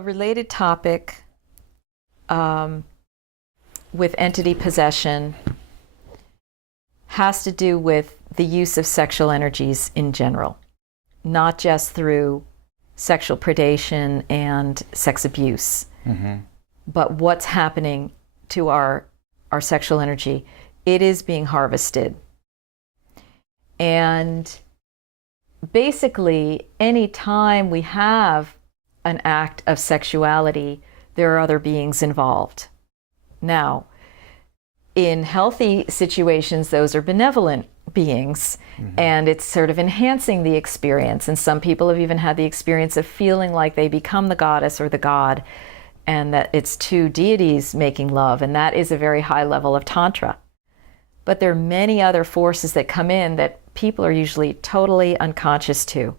A related topic with entity possession has to do with the use of sexual energies in general, not just through sexual predation and sex abuse, but what's happening to our sexual energy. It is being harvested. And basically, any time we have an act of sexuality, there are other beings involved. Now, in healthy situations, those are benevolent beings, and it's sort of enhancing the experience. And some people have even had the experience of feeling like they become the goddess or the god, and that it's two deities making love, and that is a very high level of Tantra. But there are many other forces that come in that people are usually totally unconscious to.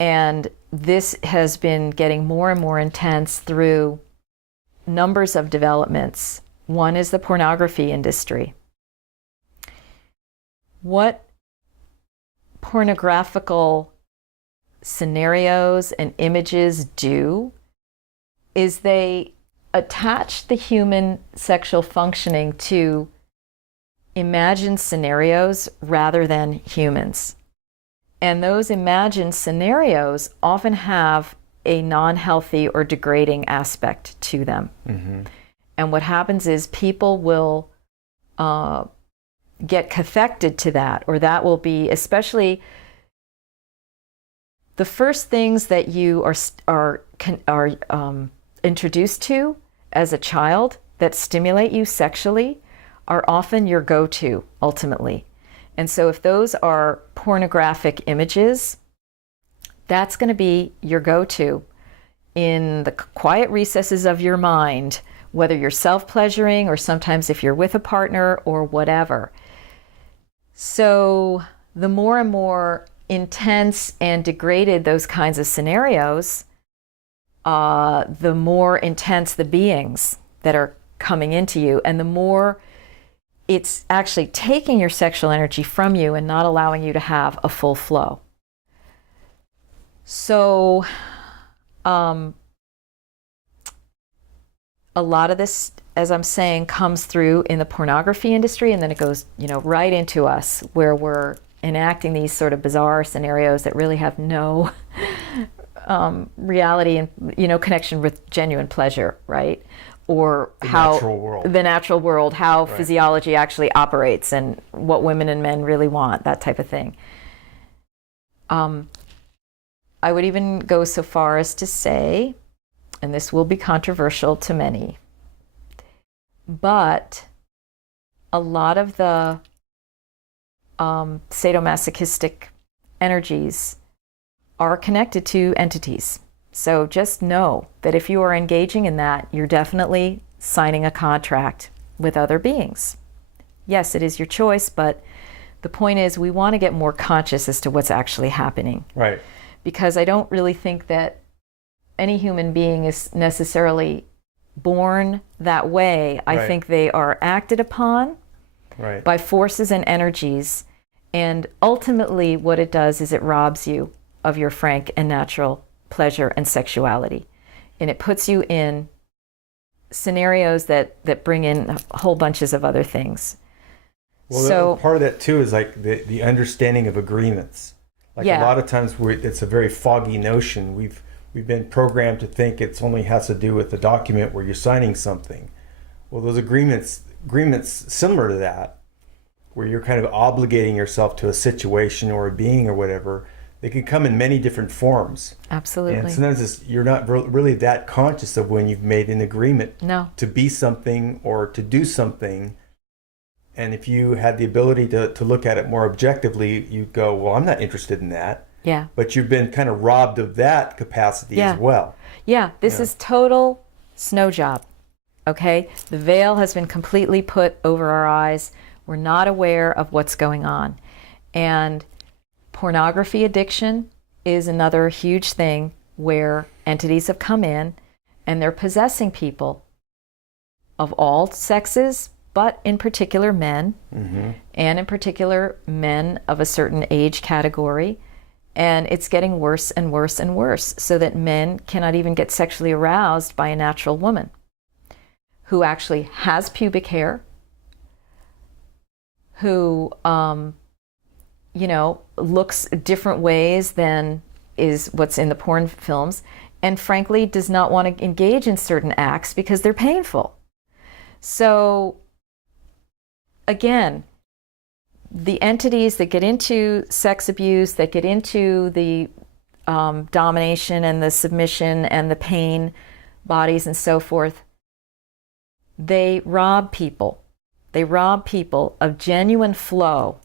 And this has been getting more and more intense through numbers of developments. One is the pornography industry. What pornographical scenarios and images do is they attach the human sexual functioning to imagined scenarios rather than humans. And those imagined scenarios often have a non-healthy or degrading aspect to them. And what happens is people will get cathected to that, or that will be, especially the first things that you are introduced to as a child that stimulate you sexually are often your go-to ultimately. And so if those are pornographic images, that's going to be your go-to in the quiet recesses of your mind, whether you're self-pleasuring or sometimes if you're with a partner or whatever. So the more and more intense and degraded those kinds of scenarios, the more intense the beings that are coming into you, and the more it's actually taking your sexual energy from you and not allowing you to have a full flow. So a lot of this, as I'm saying, comes through in the pornography industry, and then it goes, right into us, where we're enacting these sort of bizarre scenarios that really have no reality and connection with genuine pleasure, right? Or how the natural world, how physiology actually operates, and what women and men really want, that type of thing. I would even go so far as to say, and this will be controversial to many, but a lot of the sadomasochistic energies are connected to entities. So just know that if you are engaging in that, you're definitely signing a contract with other beings. Yes, it is your choice, but the point is we want to get more conscious as to what's actually happening. Right. Because I don't really think that any human being is necessarily born that way. I think they are acted upon by forces and energies, and ultimately what it does is it robs you of your frank and natural pleasure and sexuality, and it puts you in scenarios that bring in whole bunches of other things. Well, so part of that too is like the understanding of agreements. Like a lot of times it's a very foggy notion. We've been programmed to think it's only has to do with the document where you're signing something. Well, those agreements similar to that, where you're kind of obligating yourself to a situation or a being or whatever, they can come in many different forms. Absolutely. And sometimes you're not really that conscious of when you've made an agreement to be something or to do something. And if you had the ability to look at it more objectively, you'd go, well, I'm not interested in that. Yeah. But you've been kind of robbed of that capacity as well. Yeah, this is total snow job, okay? The veil has been completely put over our eyes. We're not aware of what's going on. And pornography addiction is another huge thing where entities have come in and they're possessing people of all sexes, but in particular men, and in particular men of a certain age category. And it's getting worse and worse and worse, so that men cannot even get sexually aroused by a natural woman who actually has pubic hair, who, looks different ways than is what's in the porn films, and frankly does not want to engage in certain acts because they're painful. So again, the entities that get into sex abuse, that get into the domination and the submission and the pain bodies and so forth, they rob people. They rob people of genuine flow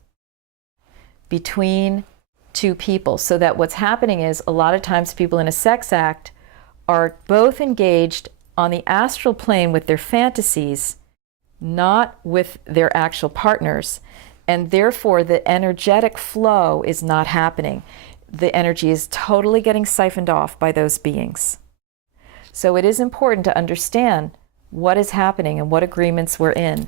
between two people, so that what's happening is a lot of times people in a sex act are both engaged on the astral plane with their fantasies, not with their actual partners. And therefore, the energetic flow is not happening. The energy is totally getting siphoned off by those beings. So it is important to understand what is happening and what agreements we're in,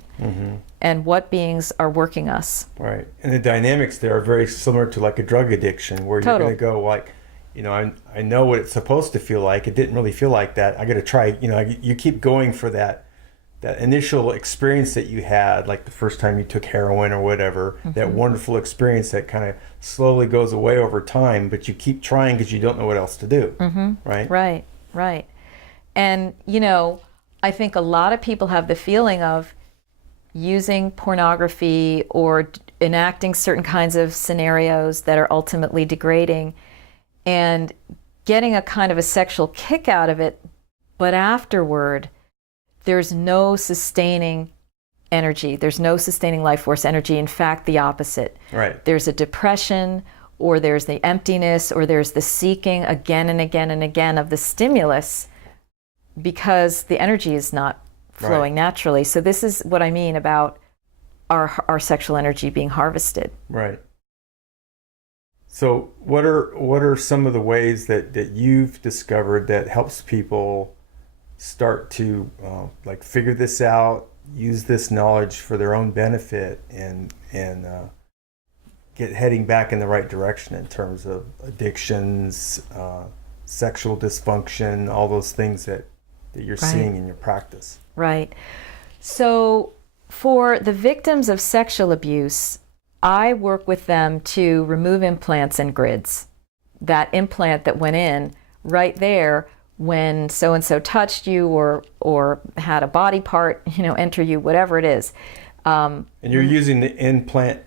and what beings are working us. Right. And the dynamics there are very similar to like a drug addiction, where you're going to go like, I know what it's supposed to feel like. It didn't really feel like that. I got to try, you keep going for that initial experience that you had, like the first time you took heroin or whatever, that wonderful experience that kind of slowly goes away over time, but you keep trying because you don't know what else to do. Right? Right. And, I think a lot of people have the feeling of using pornography or enacting certain kinds of scenarios that are ultimately degrading and getting a kind of a sexual kick out of it, but afterward, there's no sustaining energy. There's no sustaining life force energy. In fact, the opposite. Right. There's a depression, or there's the emptiness, or there's the seeking again and again and again of the stimulus, because the energy is not flowing naturally. So this is what I mean about our sexual energy being harvested. Right. So what are some of the ways that you've discovered that helps people start to figure this out, use this knowledge for their own benefit, and get heading back in the right direction in terms of addictions, sexual dysfunction, all those things that you're seeing in your practice? Right. So for the victims of sexual abuse, I work with them to remove implants and grids. That implant that went in right there when so-and-so touched you or had a body part, enter you, whatever it is. And you're using the implant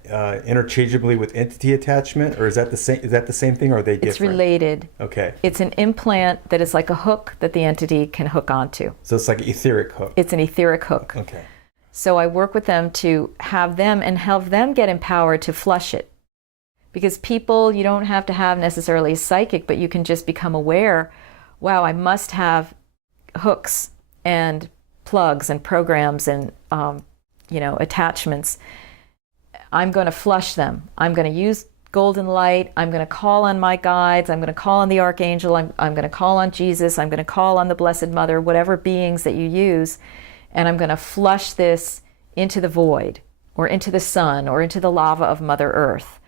interchangeably with entity attachment, or is that the same? Is that the same thing, or are they different? It's related. Okay. It's an implant that is like a hook that the entity can hook onto. So it's like an etheric hook. It's an etheric hook. Okay. So I work with them to have them get empowered to flush it. Because people, you don't have to have necessarily psychic, but you can just become aware, wow, I must have hooks and plugs and programs and attachments. I'm going to flush them. I'm going to use golden light. I'm going to call on my guides. I'm going to call on the archangel. I'm going to call on Jesus. I'm going to call on the Blessed Mother, whatever beings that you use. And I'm going to flush this into the void or into the sun or into the lava of Mother Earth.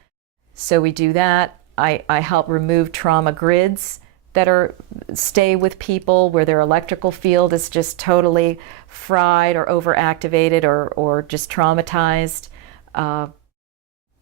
So we do that. I help remove trauma grids that stay with people where their electrical field is just totally fried or overactivated or just traumatized.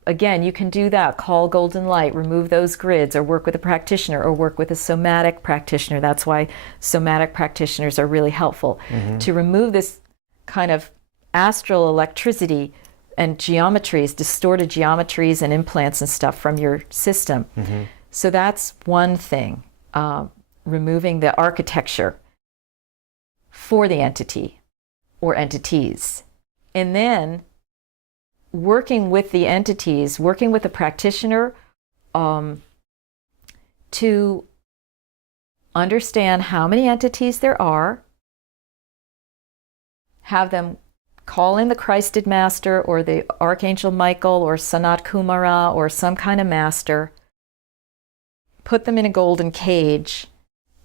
Again, you can do that. Call golden light, remove those grids, or work with a practitioner, or work with a somatic practitioner. That's why somatic practitioners are really helpful to remove this kind of astral electricity and geometries, distorted geometries and implants and stuff from your system. So that's one thing, removing the architecture for the entity or entities. And then working with the entities, working with the practitioner to understand how many entities there are, have them call in the Christed Master or the Archangel Michael or Sanat Kumara or some kind of master, put them in a golden cage,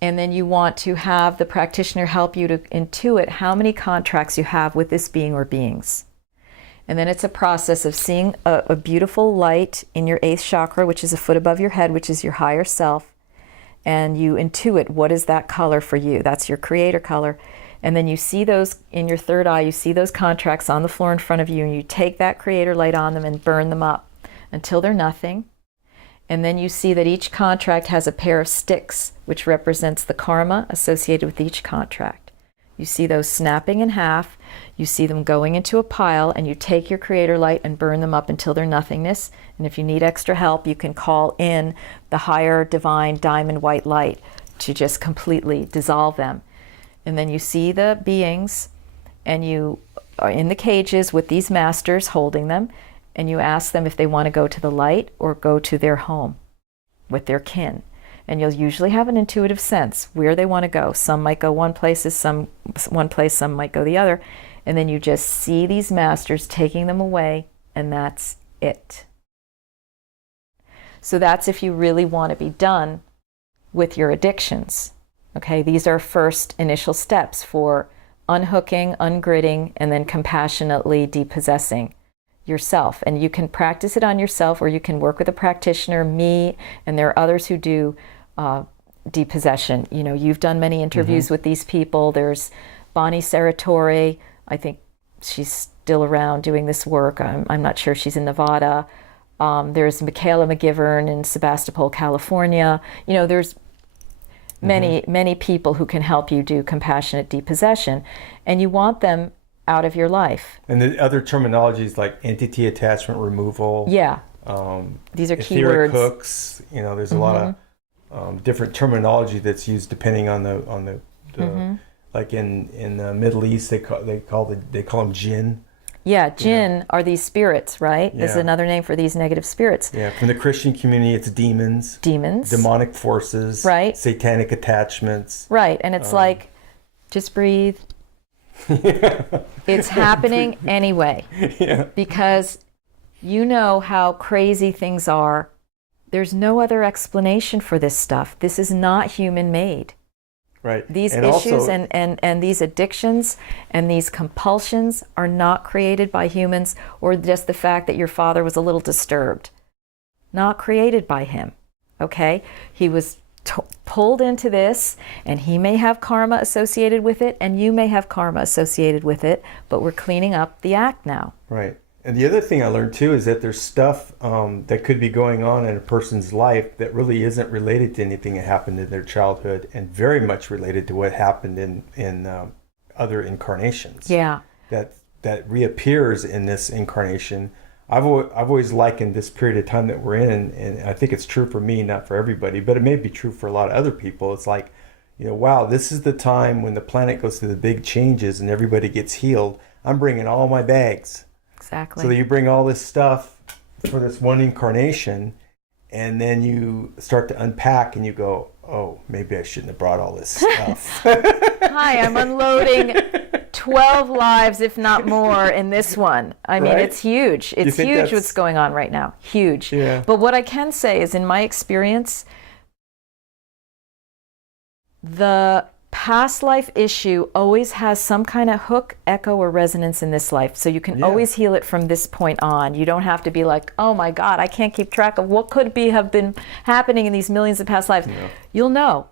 and then you want to have the practitioner help you to intuit how many contracts you have with this being or beings. And then it's a process of seeing a beautiful light in your 8th chakra, which is a foot above your head, which is your higher self. And you intuit, what is that color for you? That's your creator color. And then you see those in your third eye, you see those contracts on the floor in front of you, and you take that creator light on them and burn them up until they're nothing. And then you see that each contract has a pair of sticks, which represents the karma associated with each contract. You see those snapping in half, you see them going into a pile, and you take your creator light and burn them up until they're nothingness. And if you need extra help, you can call in the higher divine diamond white light to just completely dissolve them. And then you see the beings, and you are in the cages with these masters holding them, and you ask them if they want to go to the light or go to their home with their kin. And you'll usually have an intuitive sense where they want to go. Some might go one place, some might go the other. And then you just see these masters taking them away, and that's it. So that's if you really want to be done with your addictions. Okay, these are first initial steps for unhooking, ungridding, and then compassionately depossessing yourself. And you can practice it on yourself, or you can work with a practitioner, me, and there are others who do depossession. You know, you've done many interviews with these people. There's Bonnie Sarratore. I think she's still around doing this work. I'm not sure. She's in Nevada. There's Michaela McGivern in Sebastopol, California. You know, there's many people who can help you do compassionate depossession, and you want them out of your life. And the other terminologies like entity attachment removal. Yeah. These are etheric keywords. Hooks. You know, there's a lot of different terminology that's used depending on the like in the Middle East they call them jinn. Yeah, jinn are these spirits, right? Yeah. Is another name for these negative spirits. Yeah, from the Christian community, it's demons. Demons. Demonic forces. Right. Satanic attachments. Right, and it's like, just breathe. It's happening anyway. Yeah. Because you know how crazy things are. There's no other explanation for this stuff. This is not human made. Right. These and issues also, and these addictions and these compulsions are not created by humans, or just the fact that your father was a little disturbed. Not created by him. Okay? He was pulled into this, and he may have karma associated with it, and you may have karma associated with it, but we're cleaning up the act now. Right. And the other thing I learned too is that there's stuff that could be going on in a person's life that really isn't related to anything that happened in their childhood, and very much related to what happened in other incarnations. Yeah. That reappears in this incarnation. I've always likened this period of time that we're in, and I think it's true for me, not for everybody, but it may be true for a lot of other people. It's like, you know, wow, this is the time when the planet goes through the big changes and everybody gets healed. I'm bringing all my bags. Exactly. So that you bring all this stuff for this one incarnation, and then you start to unpack and you go, oh, maybe I shouldn't have brought all this stuff. Hi, I'm unloading 12 lives, if not more, in this one. I mean, Right? it's huge. It's huge what's going on right now. Huge. Yeah. But what I can say is, in my experience, the past life issue always has some kind of hook, echo, or resonance in this life. So you can always heal it from this point on. You don't have to be like, oh my God, I can't keep track of what could have been happening in these millions of past lives. No. You'll know,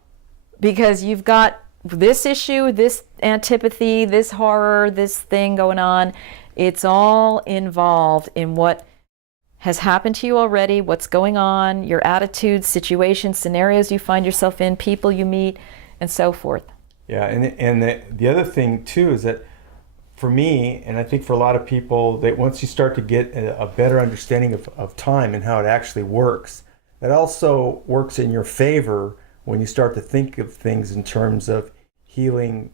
because you've got this issue, this antipathy, this horror, this thing going on. It's all involved in what has happened to you already, what's going on, your attitudes, situations, scenarios you find yourself in, people you meet, and so forth. Yeah, and the other thing too is that for me, and I think for a lot of people, that once you start to get a better understanding of time and how it actually works, that also works in your favor when you start to think of things in terms of healing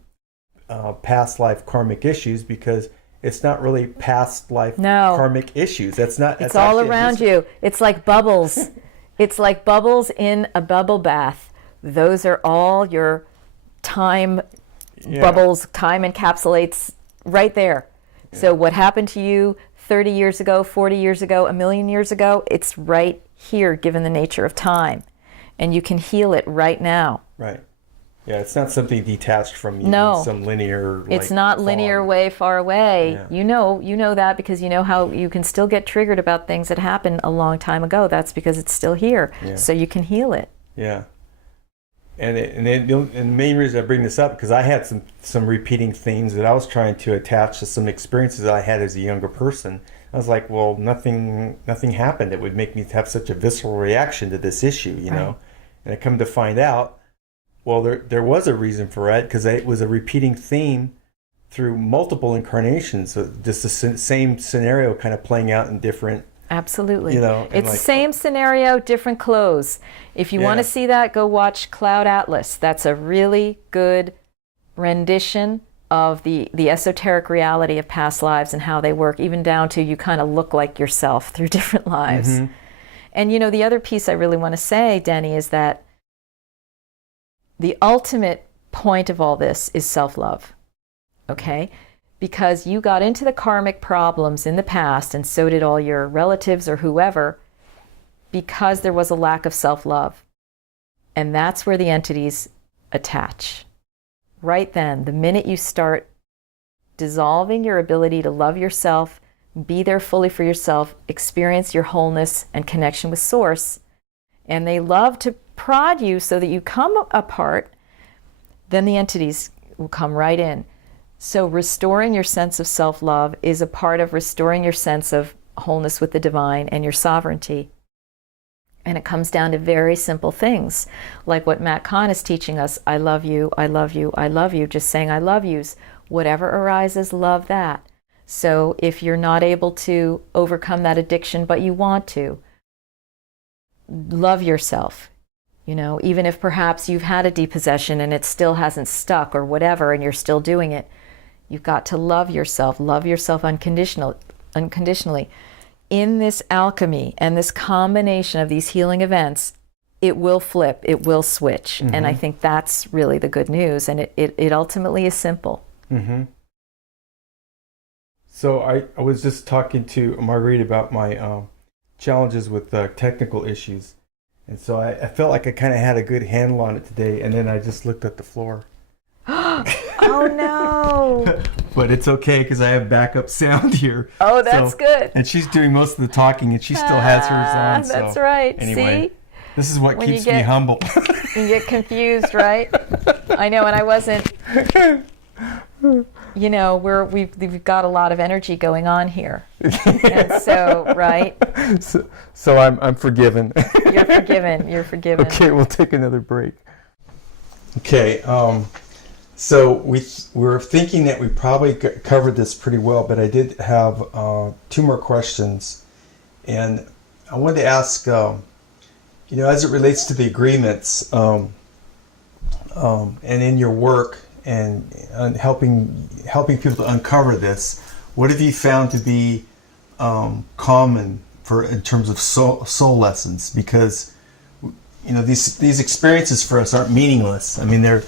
past life karmic issues, because it's not really past life karmic issues. It's all around you. It's like bubbles. It's like bubbles in a bubble bath. Those are all your time bubbles. Time encapsulates right there. Yeah. So what happened to you 30 years ago, 40 years ago, a million years ago, it's right here given the nature of time. And you can heal it right now. Right. Yeah, it's not something detached from you. No. In some linear. It's not linear fog. way far away. Yeah. You know that because you know how you can still get triggered about things that happened a long time ago. That's because it's still here. Yeah. So you can heal it. Yeah. And the main reason I bring this up because I had some repeating themes that I was trying to attach to some experiences that I had as a younger person. I was like, well, nothing happened that would make me have such a visceral reaction to this issue, you know. And I come to find out, well, there was a reason for it because it was a repeating theme through multiple incarnations. So just the same scenario kind of playing out in different. Absolutely. You know, it's the same scenario, different clothes. If you want to see that, go watch Cloud Atlas. That's a really good rendition of the esoteric reality of past lives and how they work, even down to you kind of look like yourself through different lives. Mm-hmm. And you know, the other piece I really want to say, Denny, is that the ultimate point of all this is self-love. Okay? Because you got into the karmic problems in the past, and so did all your relatives or whoever, because there was a lack of self-love. And that's where the entities attach. Right then, the minute you start dissolving your ability to love yourself, be there fully for yourself, experience your wholeness and connection with Source, and they love to prod you so that you come apart, then the entities will come right in. So restoring your sense of self-love is a part of restoring your sense of wholeness with the divine and your sovereignty. And it comes down to very simple things, like what Matt Kahn is teaching us. I love you, I love you, I love you. Just saying I love yous. Whatever arises, love that. So if you're not able to overcome that addiction, but you want to, love yourself. You know, even if perhaps you've had a depossession and it still hasn't stuck or whatever, and you're still doing it, you've got to love yourself unconditionally. In this alchemy and this combination of these healing events, it will flip, it will switch. Mm-hmm. And I think that's really the good news. And it ultimately is simple. Mm-hmm. So I was just talking to Marguerite about my challenges with technical issues. And so I felt like I kind of had a good handle on it today. And then I just looked at the floor. Oh, no. But it's okay because I have backup sound here. Oh, that's good. And she's doing most of the talking and she still has hers on. That's right. Anyway, see? This is what keeps me humble. You get confused, right? I know, and I wasn't... You know, we've got a lot of energy going on here. And so, right? So I'm forgiven. You're forgiven. You're forgiven. Okay, we'll take another break. Okay, so we're thinking that we probably covered this pretty well, but I did have 2 more questions. And I wanted to ask, you know, as it relates to the agreements and in your work, and helping people to uncover this, what have you found to be common in terms of soul lessons? Because you know these experiences for us aren't meaningless. I mean they're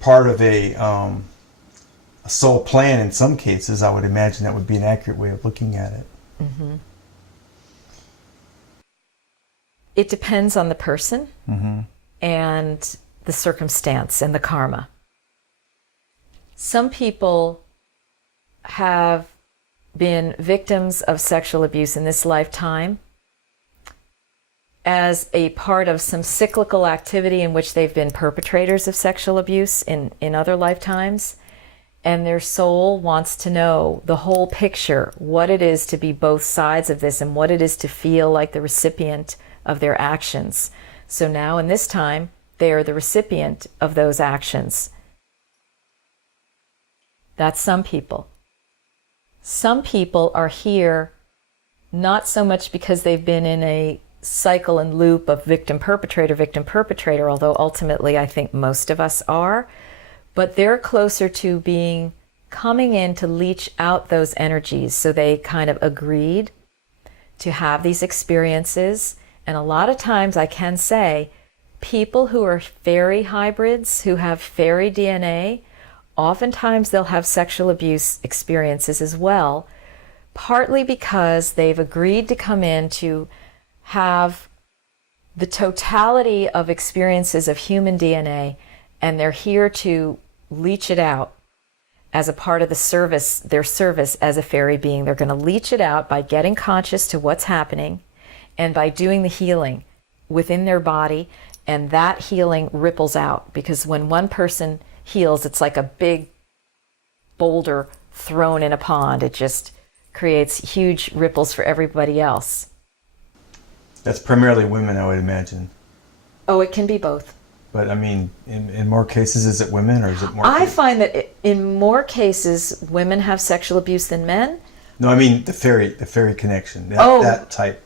part of a soul plan in some cases. I would imagine that would be an accurate way of looking at it. Mm-hmm. It depends on the person mm-hmm. and the circumstance and the karma. Some people have been victims of sexual abuse in this lifetime as a part of some cyclical activity in which they've been perpetrators of sexual abuse in other lifetimes. And their soul wants to know the whole picture, what it is to be both sides of this and what it is to feel like the recipient of their actions. So now in this time, they are the recipient of those actions. That's some people. Some people are here not so much because they've been in a cycle and loop of victim-perpetrator, although ultimately I think most of us are, but they're closer to coming in to leach out those energies. So they kind of agreed to have these experiences. And a lot of times I can say, people who are fairy hybrids, who have fairy DNA, oftentimes they'll have sexual abuse experiences as well, partly because they've agreed to come in to have the totality of experiences of human DNA and they're here to leach it out as a part of the service, their service as a fairy being. They're going to leach it out by getting conscious to what's happening and by doing the healing within their body, and that healing ripples out, because when one person heals, it's like a big boulder thrown in a pond. It just creates huge ripples for everybody else. That's primarily women, I would imagine. Oh, it can be both. But I mean, in more cases, is it women or is it more? I find that in more cases, women have sexual abuse than men. No, I mean the fairy connection, that type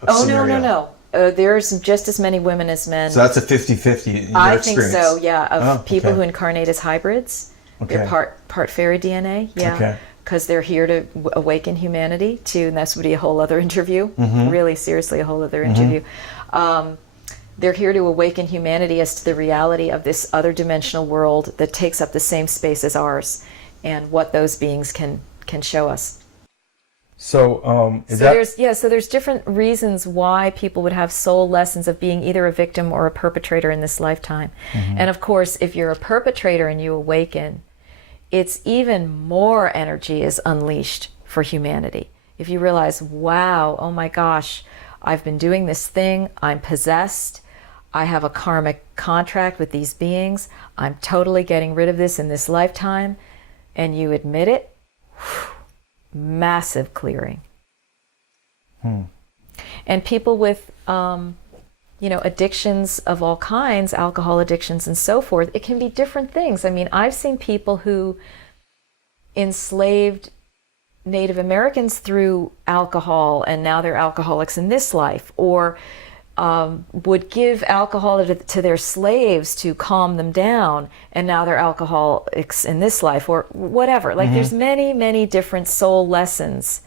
of scenario. No. There's just as many women as men. So that's a 50-50 in your experience? I think so, yeah. Of people who incarnate as hybrids. Okay. They're part fairy DNA, yeah. Okay. Because they're here to awaken humanity too, and that's would be a whole other interview. Mm-hmm. Really, seriously, a whole other interview. They're here to awaken humanity as to the reality of this other dimensional world that takes up the same space as ours, and what those beings can show us. So, there's different reasons why people would have soul lessons of being either a victim or a perpetrator in this lifetime. Mm-hmm. And of course, if you're a perpetrator and you awaken, it's even more energy is unleashed for humanity. If you realize, wow, oh my gosh, I've been doing this thing, I'm possessed, I have a karmic contract with these beings, I'm totally getting rid of this in this lifetime, and you admit it, massive clearing. And people with addictions of all kinds, alcohol addictions and so forth, it can be different things. I mean, I've seen people who enslaved Native Americans through alcohol, and now they're alcoholics in this life, or would give alcohol to their slaves to calm them down, and now they're alcoholics in this life, or whatever. Like, there's many, many different soul lessons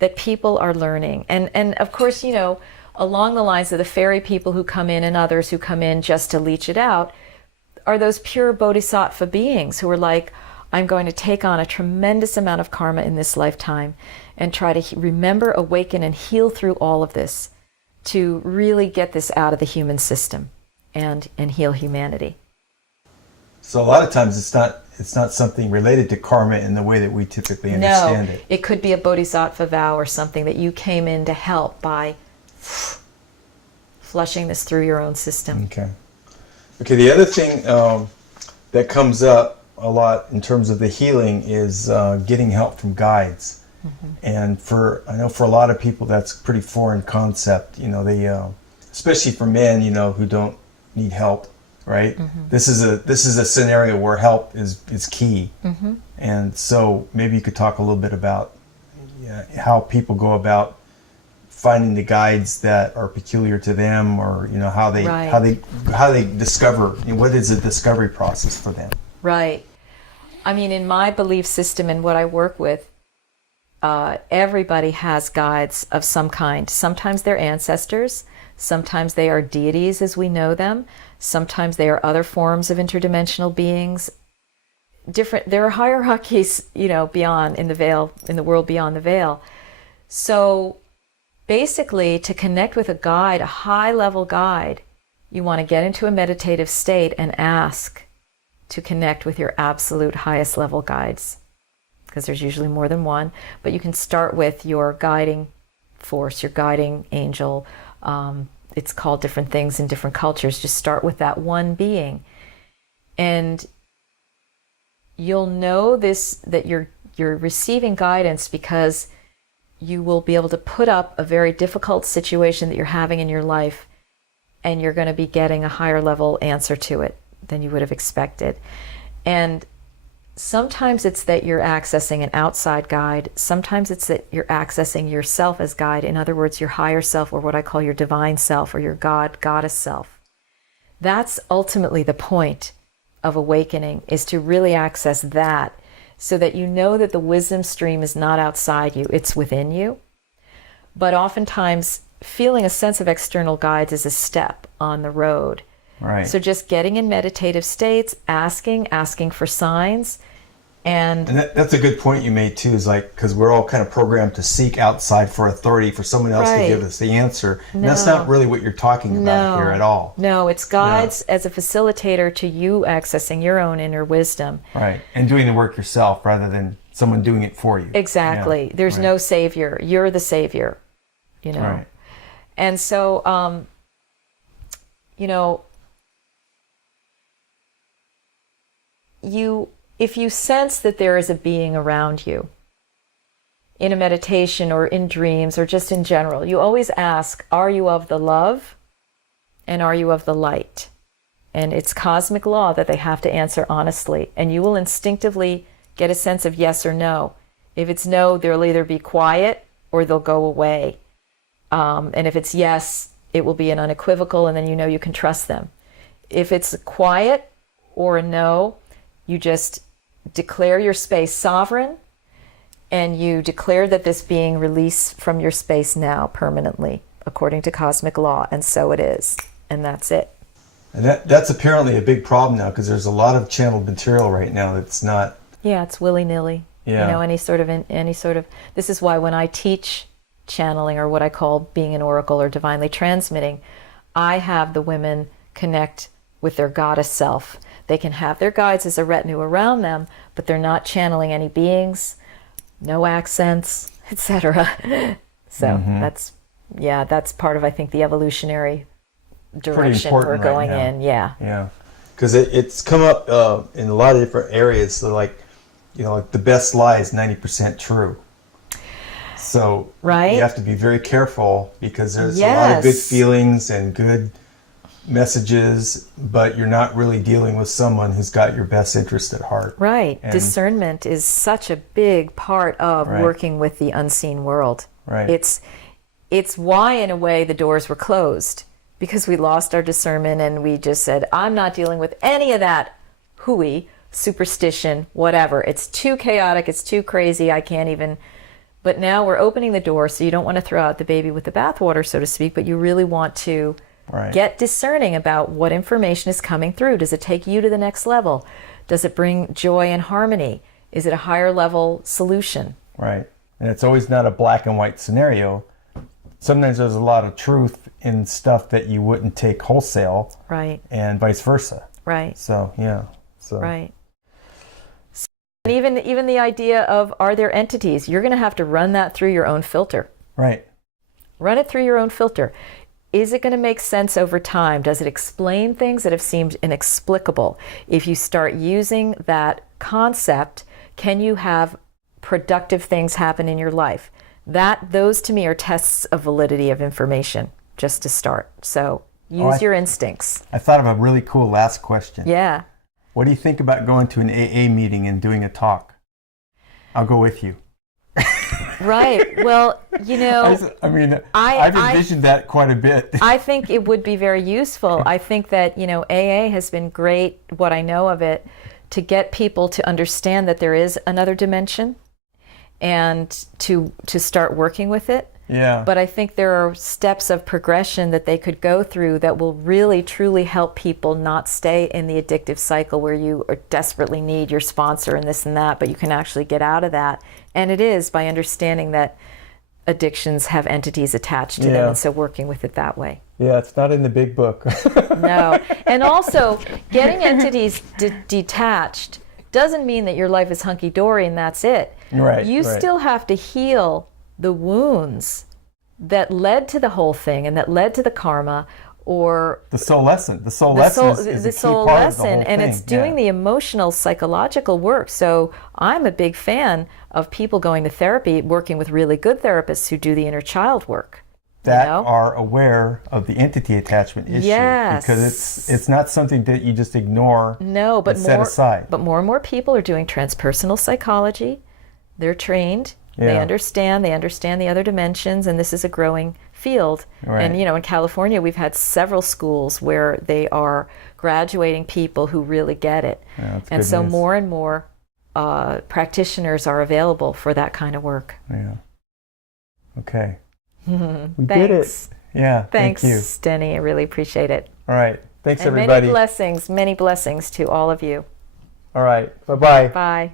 that people are learning. And of course, along the lines of the fairy people who come in and others who come in just to leech it out, are those pure bodhisattva beings who are like, I'm going to take on a tremendous amount of karma in this lifetime and try to remember, awaken, and heal through all of this to really get this out of the human system and heal humanity. So a lot of times it's not something related to karma in the way that we typically understand it. It could be a bodhisattva vow or something that you came in to help by flushing this through your own system. Okay, the other thing that comes up a lot in terms of the healing is getting help from guides. And I know for a lot of people that's a pretty foreign concept. They especially for men, who don't need help, right? This is a scenario where help is key. And so maybe you could talk a little bit about how people go about finding the guides that are peculiar to them, or how they discover, what is the discovery process for them. Right. I mean, in my belief system and what I work with, everybody has guides of some kind. Sometimes they're ancestors, sometimes they are deities as we know them, sometimes they are other forms of interdimensional beings. There are hierarchies, beyond in the world beyond the veil. So basically, to connect with a guide, a high-level guide, you want to get into a meditative state and ask to connect with your absolute highest level guides, because there's usually more than one, but you can start with your guiding force, your guiding angel. It's called different things in different cultures. Just start with that one being, and you'll know that you're receiving guidance because you will be able to put up a very difficult situation that you're having in your life, and you're going to be getting a higher level answer to it than you would have expected. And sometimes it's that you're accessing an outside guide. Sometimes it's that you're accessing yourself as guide. In other words, your higher self, or what I call your divine self, or your goddess self. That's ultimately the point of awakening, is to really access that, so that you know that the wisdom stream is not outside you, it's within you. But oftentimes, feeling a sense of external guides is a step on the road. Right. So just getting in meditative states, asking for signs, And that's a good point you made too, is like, because we're all kind of programmed to seek outside for authority, for someone else to give us the answer. And that's not really what you're talking about here at all. No, it's guides as a facilitator to you accessing your own inner wisdom. Right. And doing the work yourself rather than someone doing it for you. Exactly. Yeah. There's no savior. You're the savior, you know. Right. And so, you know, if you sense that there is a being around you in a meditation or in dreams or just in general, you always ask, are you of the love and are you of the light? And it's cosmic law that they have to answer honestly. And you will instinctively get a sense of yes or no. If it's no, they'll either be quiet or they'll go away. And if it's yes, it will be an unequivocal, and then you know you can trust them. If it's quiet or a no, you just declare your space sovereign, and you declare that this being release from your space now permanently, according to cosmic law, and so it is, and that's it. And that's apparently a big problem now, because there's a lot of channeled material right now that's not. Yeah, it's willy-nilly. Yeah. You know, any sort of. This is why when I teach channeling, or what I call being an oracle or divinely transmitting, I have the women connect with their goddess self. They can have their guides as a retinue around them, but they're not channeling any beings, no accents, etc. So that's part of, I think, the evolutionary direction we're going in. Yeah. Yeah. Because it's come up in a lot of different areas. So like the best lie is 90% true. So you have to be very careful, because there's a lot of good feelings and good messages, but you're not really dealing with someone who's got your best interest at heart. Right. And discernment is such a big part of working with the unseen world. Right. It's why, in a way, the doors were closed, because we lost our discernment and we just said, I'm not dealing with any of that hooey, superstition, whatever. It's too chaotic, it's too crazy, I can't even. But now we're opening the door, so you don't want to throw out the baby with the bathwater, so to speak, but you really want to get discerning about what information is coming through. Does it take you to the next level? Does it bring joy and harmony? Is it a higher level solution? Right. And it's always not a black and white scenario. Sometimes there's a lot of truth in stuff that you wouldn't take wholesale. Right. And vice versa. Right. So, yeah. Right. And even the idea of, are there entities? You're going to have to run that through your own filter. Right. Run it through your own filter. Is it going to make sense over time? Does it explain things that have seemed inexplicable? If you start using that concept, can you have productive things happen in your life? Those to me are tests of validity of information, just to start. So use your instincts. I thought of a really cool last question. Yeah. What do you think about going to an AA meeting and doing a talk? I'll go with you. Right. Well, I've envisioned that quite a bit. I think it would be very useful. I think that, AA has been great, what I know of it, to get people to understand that there is another dimension and to start working with it. Yeah. But I think there are steps of progression that they could go through that will really, truly help people not stay in the addictive cycle where you desperately need your sponsor and this and that, but you can actually get out of that. And it is by understanding that addictions have entities attached to them, and so working with it that way. Yeah, it's not in the big book. No. And also, getting entities detached doesn't mean that your life is hunky-dory and that's it. Right. You still have to heal the wounds that led to the whole thing and that led to the karma, or the soul lesson. The soul lesson is the soul lesson, and it's doing the emotional, psychological work. So I'm a big fan of people going to therapy, working with really good therapists who do the inner child work. That are aware of the entity attachment issue. Yes. Because it's not something that you just ignore but set aside. But more and more people are doing transpersonal psychology. They're trained. They understand the other dimensions, and this is a growing field. Right. And in California, we've had several schools where they are graduating people who really get it. Yeah, and so news. More and more practitioners are available for that kind of work. Yeah. Okay. We did it. Yeah. Thanks, thank you, Denny. I really appreciate it. All right. Thanks, and everybody. Many blessings to all of you. All right. Bye-bye. Bye.